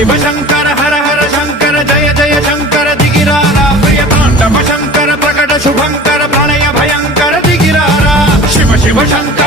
शिव शंकर हर हर शंकर जय जय शंकर दिगिरारा प्रियतांडव शंकर प्रकट शुभंकर प्रणय भयंकर दिगिरारा शिव शिव शंकर